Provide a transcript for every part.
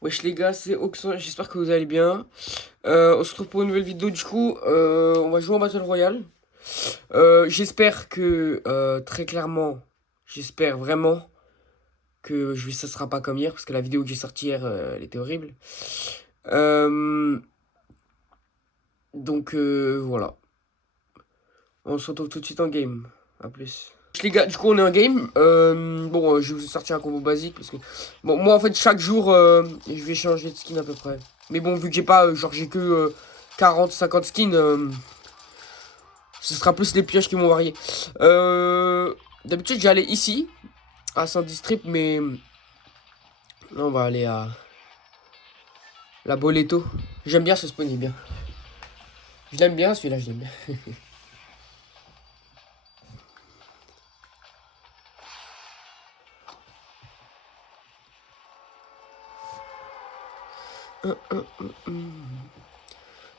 Wesh les gars, c'est Oxon, j'espère que vous allez bien. On se retrouve pour une nouvelle vidéo du coup. On va jouer en Battle Royale. J'espère que, très clairement, j'espère vraiment que ça sera pas comme hier, parce que la vidéo que j'ai sortie hier, elle était horrible. Euh, voilà. On se retrouve tout de suite en game. À plus. Les gars, du coup on est en game. Je vais vous sortir un combo basique parce que bon, moi en fait chaque jour je vais changer de skin à peu près. Mais bon, vu que j'ai pas genre j'ai que 40-50 skins, ce sera plus les pioches qui vont varier. D'habitude j'allais ici à Saint-Distrip, mais là on va aller à la Boleto. J'aime bien ce spawn, il est bien. Je l'aime bien celui-là, je l'aime bien.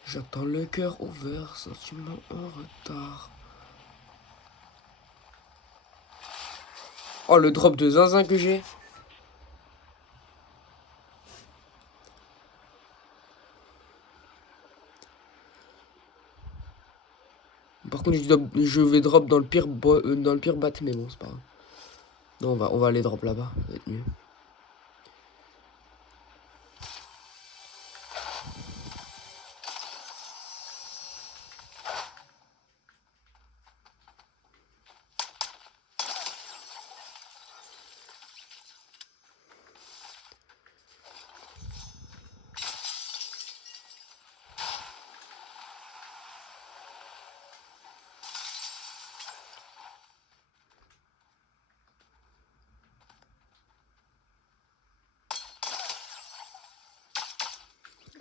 J'attends le cœur ouvert, sentiment en retard. Oh, le drop de zinzin que j'ai. Par contre, je vais drop dans le pire bat, mais bon, c'est pas grave. Non, on va aller drop là-bas, ça va être mieux.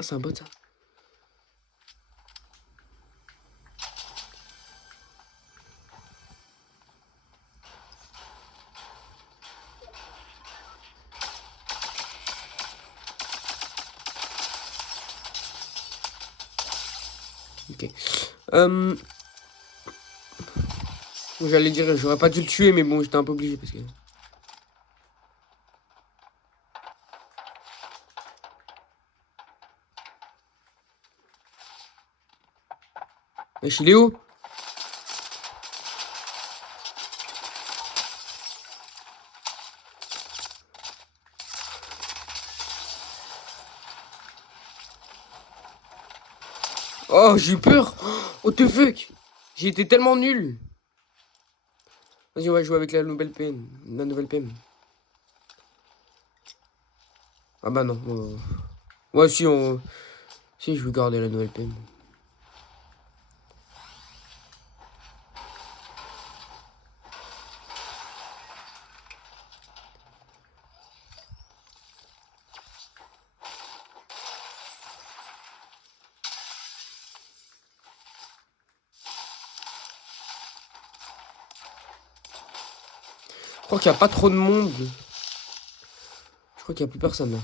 Ah, c'est un bot, ça. Ok. J'allais dire, j'aurais pas dû le tuer, mais bon, j'étais un peu obligé parce que... Wesh, il est où? Oh, j'ai eu peur. Oh, what the fuck? J'ai été tellement nul. Vas-y, on va jouer avec la nouvelle PM. La nouvelle PM. Ah bah non. Ouais, si, si, je vais garder la nouvelle PM. Je crois qu'il n'y a pas trop de monde. Je crois qu'il n'y a plus personne là.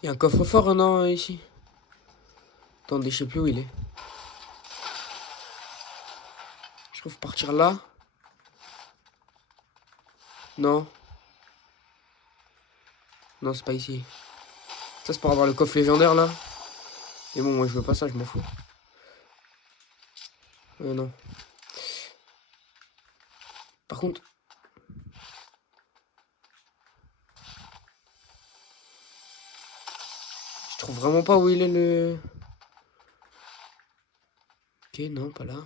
Il y a un coffre-fort, non, ici? Attendez, je sais plus où il est. Je trouve partir là. Non. Non, c'est pas ici. Ça, c'est pour avoir le coffre légendaire, là. Mais bon, moi, je veux pas ça, je m'en fous. Non. Par contre... Je trouve vraiment pas où il est, le... Ok, non, pas là.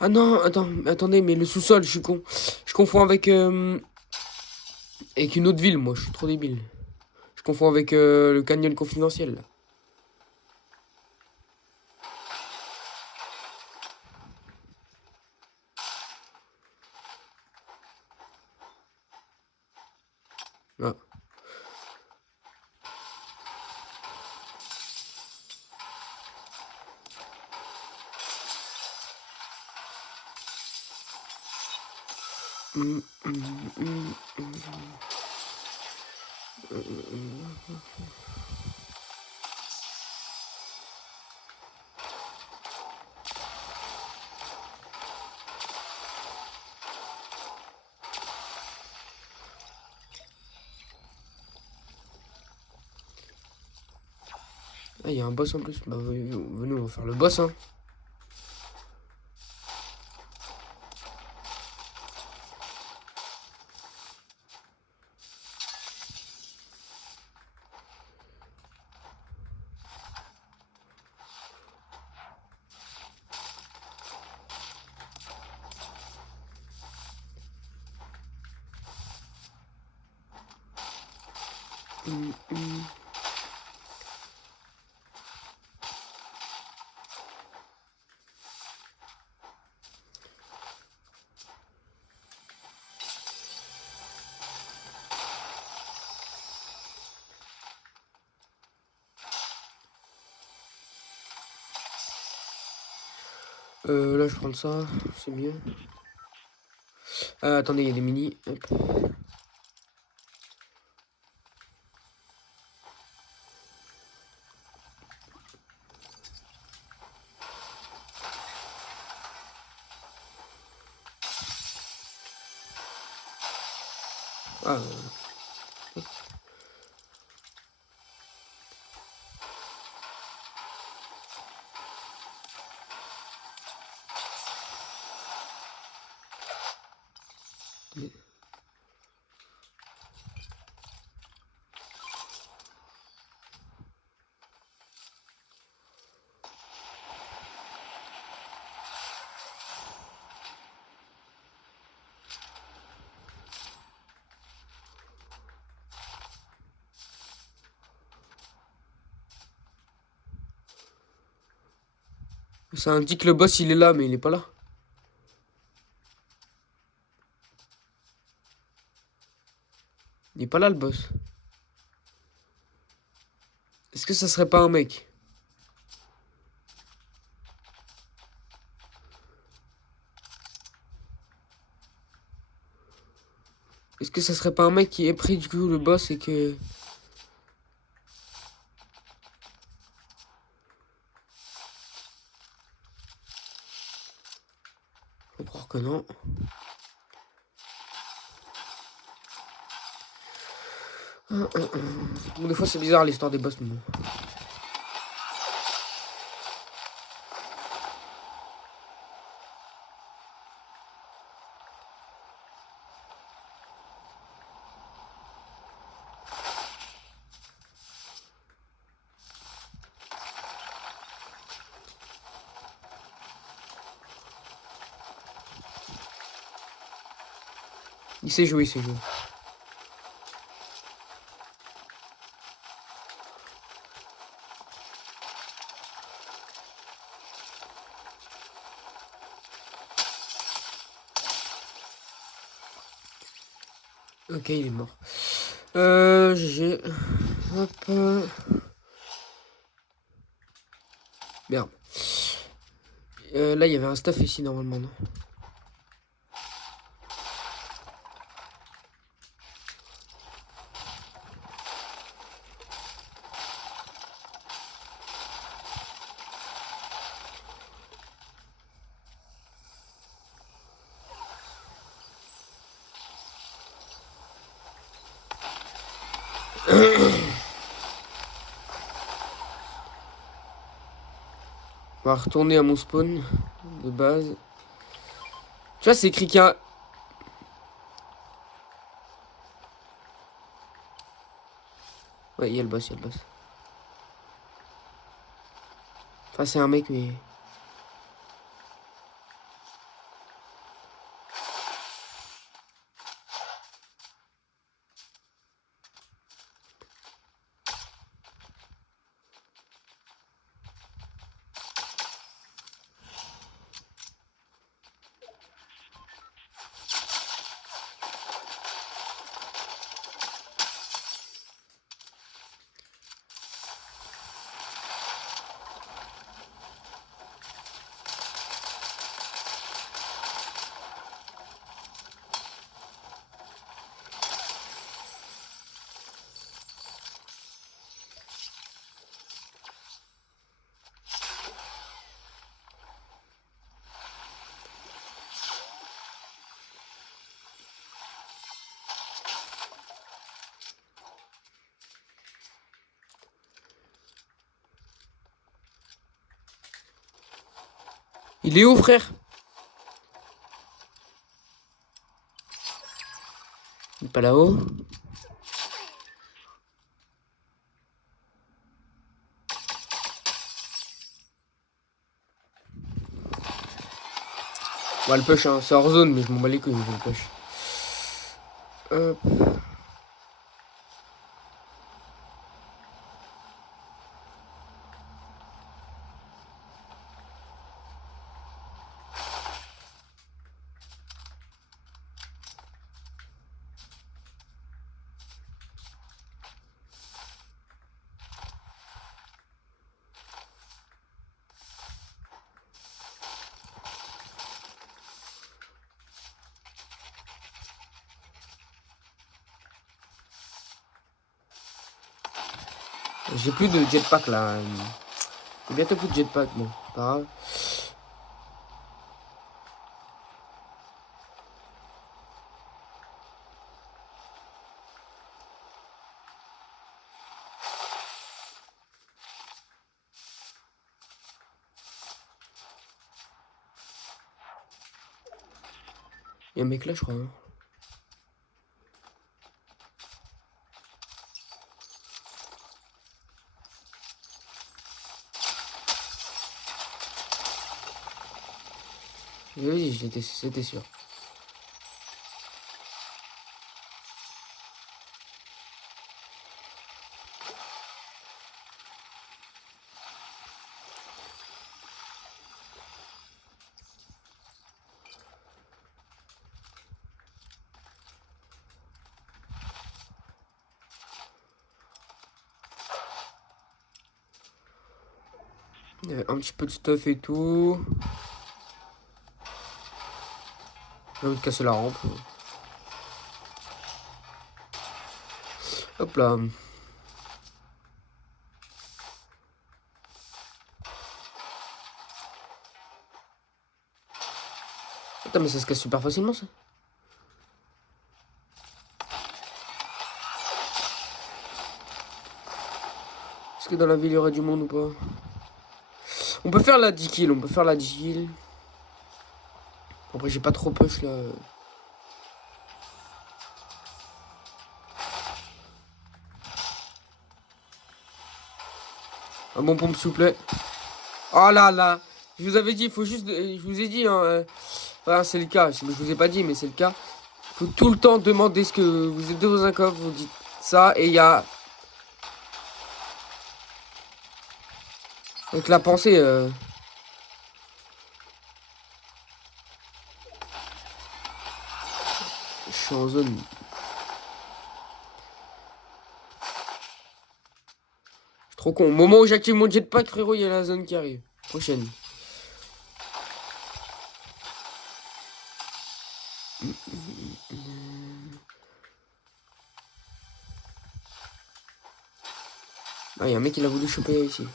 Ah non, attendez, mais le sous-sol, je suis con. Je confonds avec une autre ville, moi, je suis trop débile. Je confonds avec le canyon confidentiel, là. Ah. Ah, il y a un boss en plus. Bah, venez, on va faire le boss, hein. Là, je prends ça, c'est mieux. Attendez, il y a des mini. Hop. Ah, ça indique que le boss, il est là, mais il est pas là. Il est pas là, le boss. Est-ce que ça serait pas un mec? Est-ce que ça serait pas un mec qui est pris, du coup, le boss, et que... Faut croire que non. Bon, des fois, c'est bizarre, l'histoire des boss, mais bon. Il sait jouer, il sait jouer. Ok, il est mort. GG. Hop. Merde. Là, il y avait un stuff ici, normalement, non? On va retourner à mon spawn de base. Tu vois, c'est écrit qu'il y a... Ouais, il y a le boss, il y a le boss. Enfin, c'est un mec, mais... Il est où, frère? Il est pas là-haut. On va le push, hein. C'est hors zone, mais je m'en bats les couilles, je le push. Hop. J'ai plus de jetpack là. J'ai bientôt plus de jetpack, bon, pas grave. Il y a un mec là, je crois. Hein. Oui, c'était sûr. Il y avait un petit peu de stuff et tout. J'ai envie de casser la rampe. Hop là. Attends, mais ça se casse super facilement ça. Est-ce que dans la ville il y aurait du monde ou pas? On peut faire la 10 kills, on peut faire la 10 kills. Après j'ai pas trop push là. Un bon pompe s'il vous plaît. Oh là là. Je vous avais dit, il faut juste... Je vous ai dit, hein, voilà, c'est le cas. Je vous ai pas dit, mais c'est le cas. Il faut tout le temps demander ce que vous êtes dans un coffre, vous dites ça, et il y a... Avec la pensée... Je suis en zone. Je suis trop con. Au moment où j'active mon jetpack, frérot, il y a la zone qui arrive. Prochaine. Ah, il y a un mec qui l'a voulu choper ici.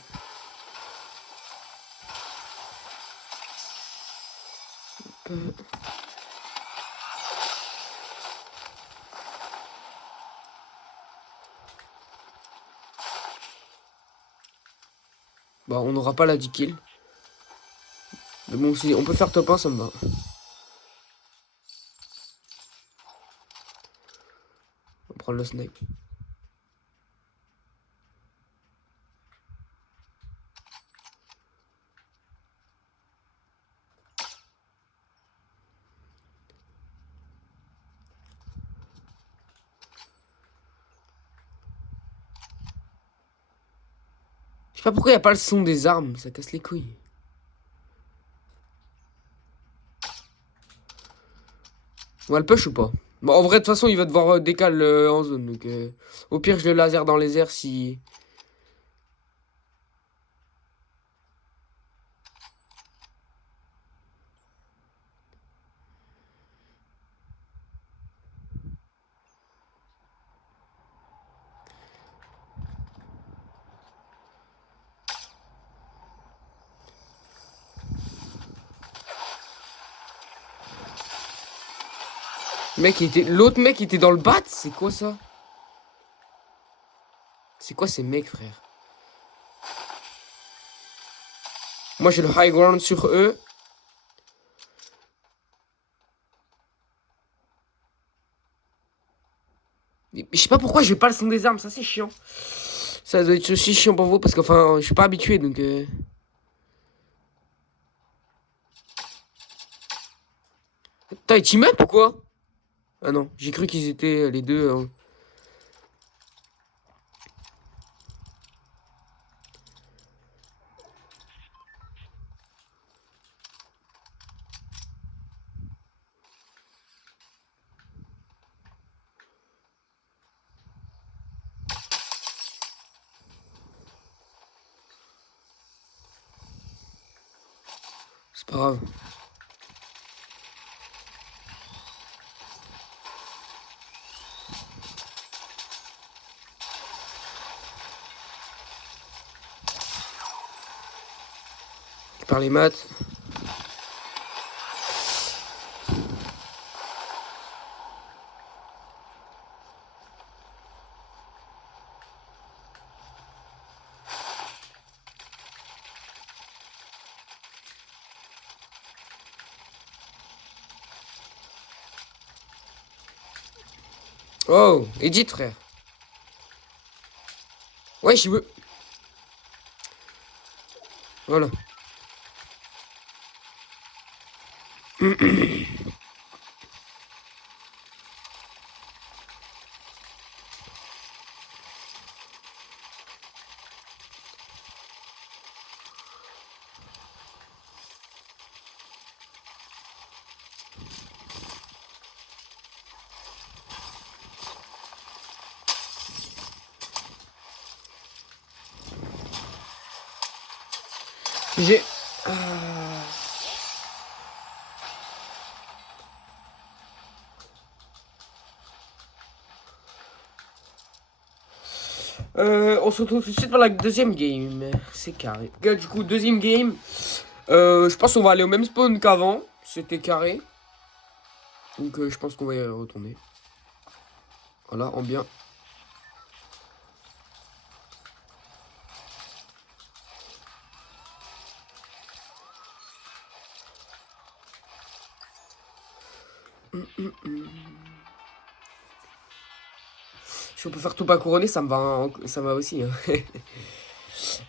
Bah, on n'aura pas la 10 kills. Mais bon, si on peut faire top 1, ça me va. On va prendre le snipe. Je sais pas pourquoi il n'y a pas le son des armes, ça casse les couilles. On va le push ou pas? Bon, en vrai, de toute façon, il va devoir décaler en zone. Donc, au pire, je le laser dans les airs si... L'autre mec était dans le bat. C'est quoi ça? C'est quoi ces mecs, frère? Moi, j'ai le high ground sur eux. Mais je sais pas pourquoi j'ai pas le son des armes, ça c'est chiant. Ça doit être aussi chiant pour vous parce que enfin je suis pas habitué donc Putain, ils team up ou quoi? Ah non, j'ai cru qu'ils étaient les deux. C'est pas grave. Par les maths. Oh, Edith frère. Ouais, je veux. Voilà. J'ai. On se retrouve tout de suite pour la deuxième game. C'est carré. Du coup, deuxième game. Je pense qu'on va aller au même spawn qu'avant. C'était carré. Donc je pense qu'on va y retourner. Voilà, en bien. Si on peut faire tout pas couronné, ça me va aussi. Hein.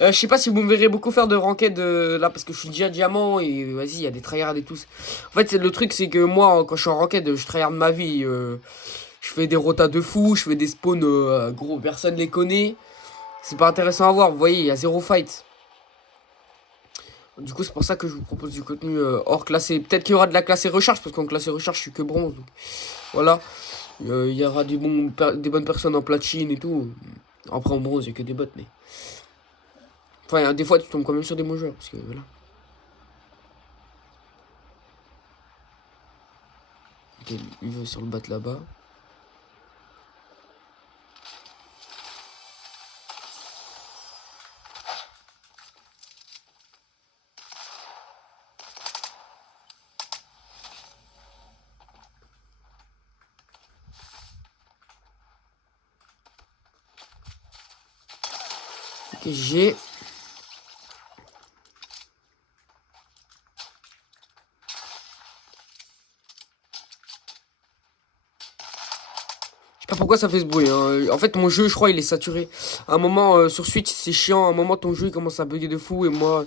Je sais pas si vous me verrez beaucoup faire de ranked là parce que je suis déjà diamant et vas-y, il y a des tryhards et tout. En fait, le truc c'est que moi, quand je suis en ranked, je tryhard ma vie. Je fais des rotas de fou, je fais des spawns, gros, personne les connaît. C'est pas intéressant à voir, vous voyez, il y a zéro fight. Du coup, c'est pour ça que je vous propose du contenu hors classé. Peut-être qu'il y aura de la classée recharge parce qu'en classé recharge, je suis que bronze. Donc, voilà. Il y aura des bonnes personnes en platine et tout. Après, en bronze, il n'y a que des bots, mais. Enfin, des fois, tu tombes quand même sur des bons joueurs. Parce que voilà. Ok, il va sur le bat là-bas. Ok, j'ai. Je sais pas pourquoi ça fait ce bruit. Hein. En fait, mon jeu, je crois, il est saturé. À un moment, sur Switch, c'est chiant. À un moment, ton jeu, il commence à bugger de fou. Et moi,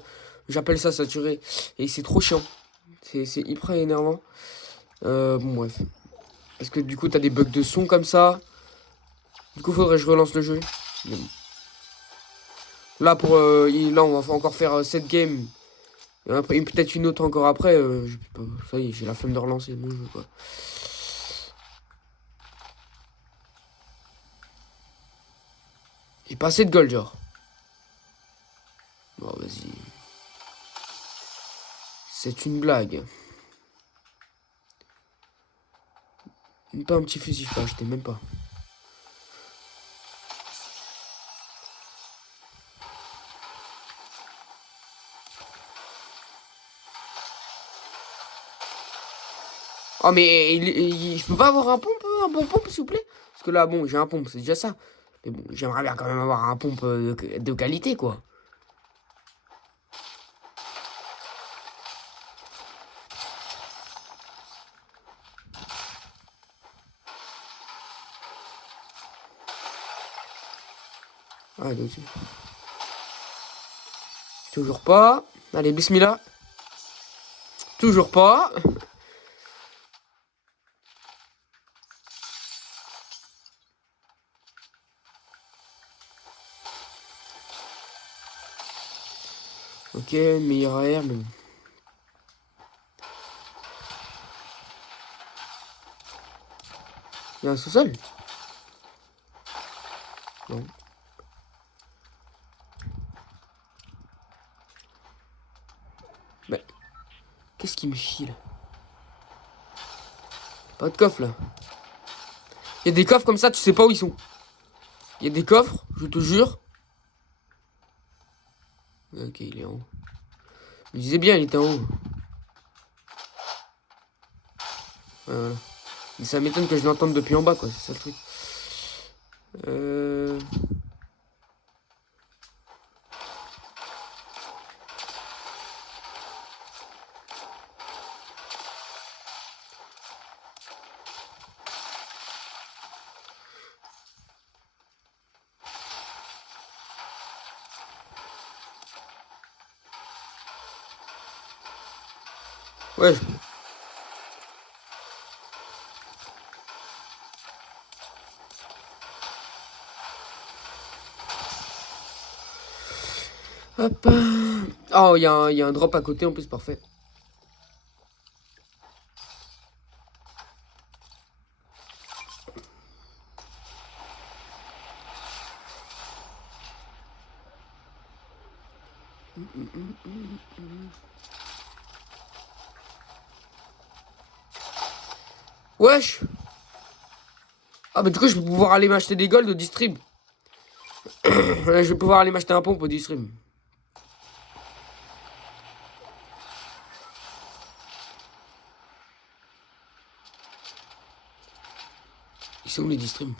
j'appelle ça saturé. Et c'est trop chiant. C'est hyper énervant. Bon, bref. Parce que du coup, t'as des bugs de son comme ça. Du coup, faudrait que je relance le jeu. Mais bon. Là, là, on va encore faire 7 games. Et après, peut-être une autre encore après. Ça y est, j'ai la flemme de relancer mon jeu, quoi. J'ai pas assez de gold, genre. Bon, vas-y. C'est une blague. Même pas un petit fusil, je peux acheter, même pas. Oh, mais je peux pas avoir un bon pompe, s'il vous plaît? Parce que là, bon, j'ai un pompe, c'est déjà ça. Mais bon, j'aimerais bien quand même avoir un pompe de qualité, quoi. Ah, elle est au-dessus. Toujours pas. Allez, bismillah. Toujours pas. Ok, meilleur air, mais... Il y a un sous-sol? Non. Mais... Qu'est-ce qui me chie, là? Pas de coffre, là. Il y a des coffres comme ça, tu sais pas où ils sont. Il y a des coffres, je te jure. Ok, il est en haut. Je me disais bien, il était en haut. Ouais, voilà. Mais ça m'étonne que je l'entende depuis en bas, quoi. C'est ça le truc. Ouais. Hop. Oh, il y a un drop à côté en plus, parfait. Wesh. Ah, bah du coup, je vais pouvoir aller m'acheter des golds au distrib. Je vais pouvoir aller m'acheter un pompe au distrib. Ils sont où les distribs?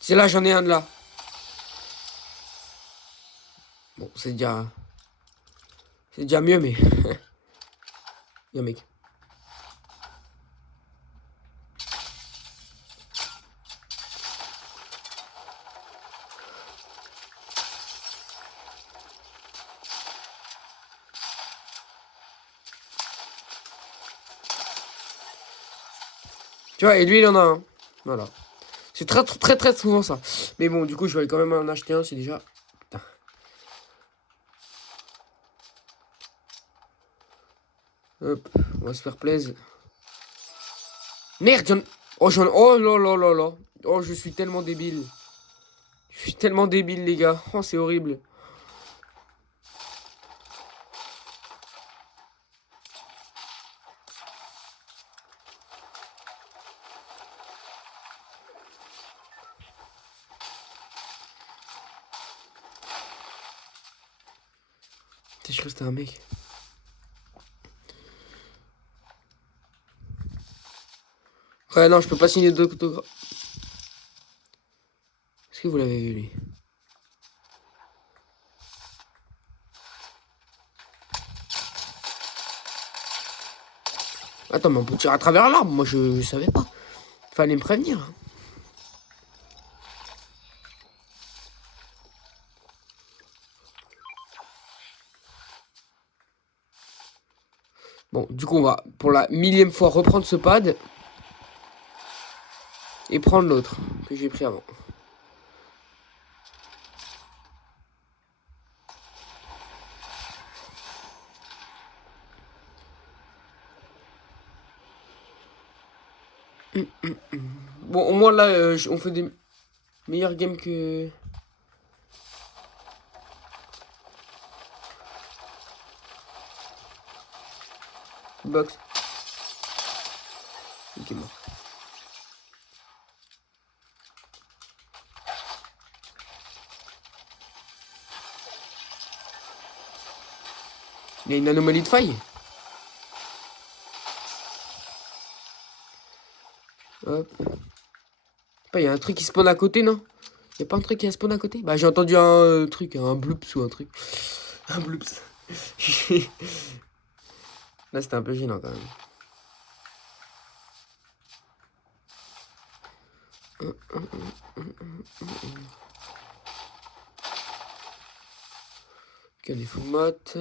C'est là, j'en ai un de là. Bon, c'est déjà... C'est déjà mieux, mais... Y'a un mec. Tu vois, et lui, il en a un. Voilà. C'est très souvent ça. Mais bon, du coup, je vais quand même en acheter un, c'est déjà... Putain. Hop, on va se faire plaisir. Merde, j'en... Oh, j'en... Oh là là là là. Oh, je suis tellement débile. Je suis tellement débile, les gars. Oh, c'est horrible. Je crois que c'était un mec. Ouais, non, je peux pas signer d'autographe. Est-ce que vous l'avez vu, lui? Attends, mais on peut tirer à travers l'arbre. Moi, je savais pas. Fallait me prévenir. Bon, du coup, on va, pour la millième fois, reprendre ce pad. Et prendre l'autre que j'ai pris avant. Bon, au moins là, on fait des meilleures games que... Box. Ok, mort. Il y a une anomalie de faille. Hop. Il y a un truc qui spawn à côté, non? Il y a pas un truc qui spawn à côté? Bah, j'ai entendu un truc, un bloops ou un truc. Un bloops. Là, c'était un peu gênant quand même. Quel est full mat.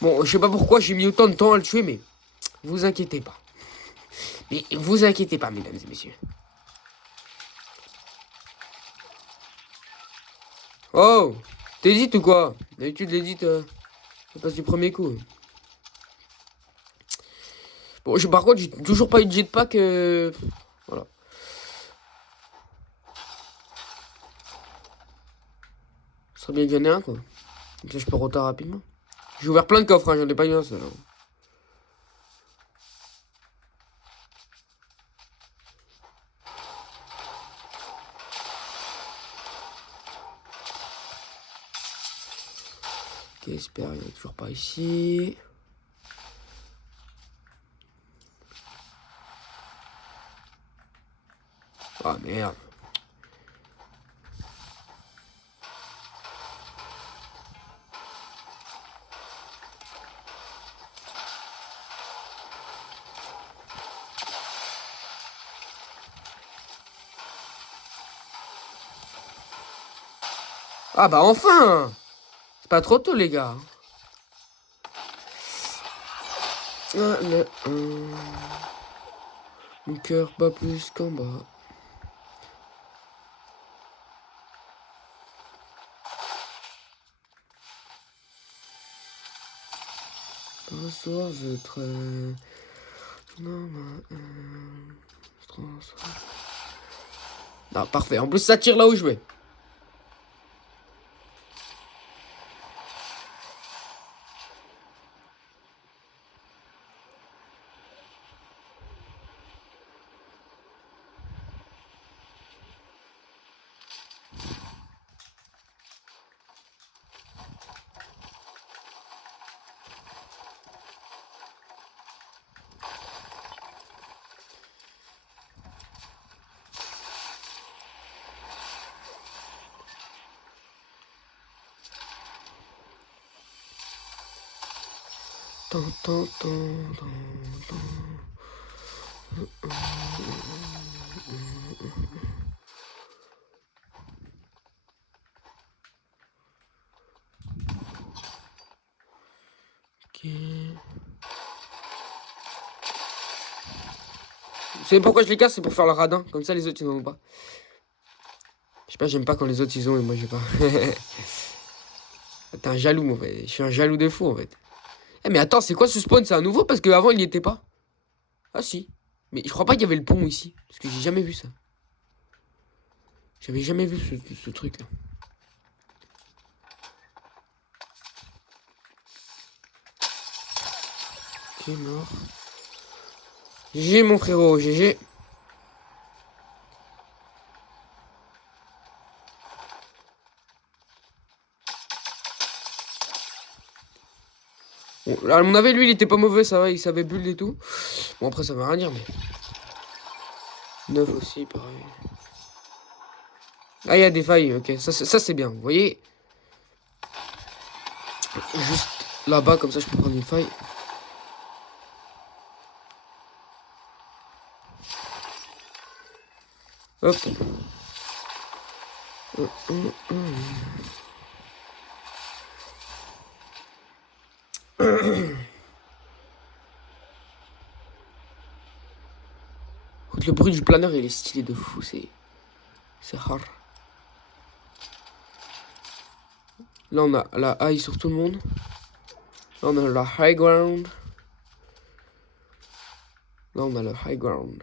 Bon, je sais pas pourquoi j'ai mis autant de temps à le tuer, mais vous inquiétez pas. Mais vous inquiétez pas, mesdames et messieurs. Oh, t'hésites ou quoi? D'habitude, l'hésite, ça passe du premier coup. Bon, par contre, j'ai toujours pas eu de jetpack. Voilà. Ce serait bien qu'il y en ait un, quoi. Comme ça, je peux roter rapidement. J'ai ouvert plein de coffres, hein, j'en ai pas eu un seul. Hein. Ok, j'espère, il n'y en a toujours pas ici. Ah merde. Ah bah enfin! C'est pas trop tôt, les gars. Ah, mon cœur bat plus qu'en bas. Un soir, je traîne. Ah, parfait. En plus, ça tire là où je vais. Ok. Vous savez pourquoi je les casse? C'est pour faire le radin. Comme ça, les autres, ils n'en ont pas. Je sais pas, j'aime pas quand les autres, ils ont et moi, j'ai pas. T'es un jaloux, en fait. Je suis un jaloux de fou, en fait. Eh, mais attends, c'est quoi ce spawn? C'est un nouveau? Parce qu'avant, il y était pas. Ah, si. Mais je crois pas qu'il y avait le pont ici. Parce que j'ai jamais vu ça. J'avais jamais vu ce truc-là. Ok, mort. GG, mon frérot, GG. Bon, là, à mon avis, lui, il était pas mauvais, ça va, il savait build et tout. Bon, après, ça veut rien dire, mais... 9 aussi, pareil. Ah, il y a des failles, ok. Ça c'est bien, vous voyez. Juste là-bas, comme ça, je peux prendre une faille. Hop. Le bruit du planeur, il est stylé de fou, c'est rare. Là, on a la high sur tout le monde. Là, on a la high ground. Là, on a le high ground.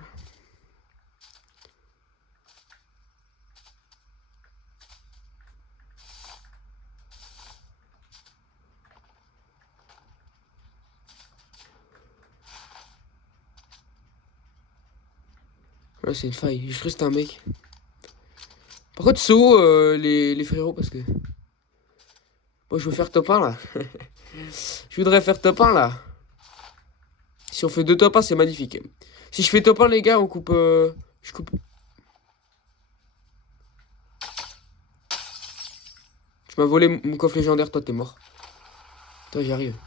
Là, c'est une faille. Je crois que c'était un mec. Par contre, c'est où les frérots? Parce que... Moi, je veux faire top 1, là. Je voudrais faire top 1, là. Si on fait 2 top 1, c'est magnifique. Si je fais top 1, les gars, on coupe... je coupe... Tu m'as volé mon coffre légendaire, toi, t'es mort. Toi, j'y arrive.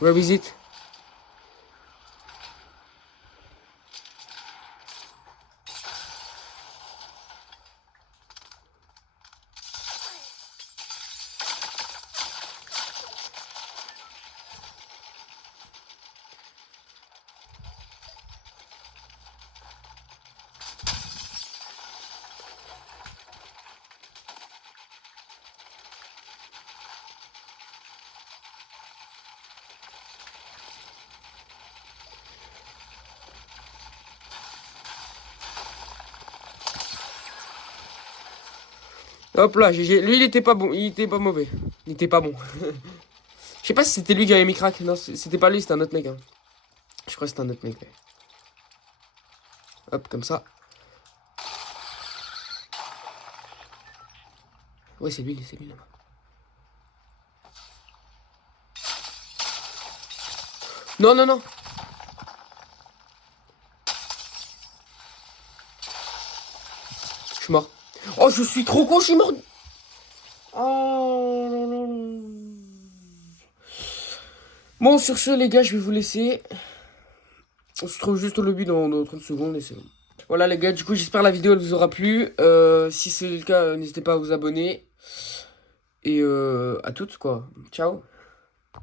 Ouais, visite. Hop là, GG. Lui, il était pas bon. Il était pas mauvais. Il était pas bon. Je sais pas si c'était lui qui avait mis crack. Non, c'était pas lui, c'était un autre mec. Hein. Je crois que c'était un autre mec. Ouais. Hop, comme ça. Ouais, c'est lui là-bas. Non, non, non. Je suis mort. Oh, je suis trop con, je suis mort. Oh, non, non, non. Bon, sur ce, les gars, je vais vous laisser. On se trouve juste au lobby dans 30 secondes et c'est bon. Voilà, les gars, du coup, j'espère la vidéo elle vous aura plu. Si c'est le cas, n'hésitez pas à vous abonner. Et à toutes, quoi. Ciao.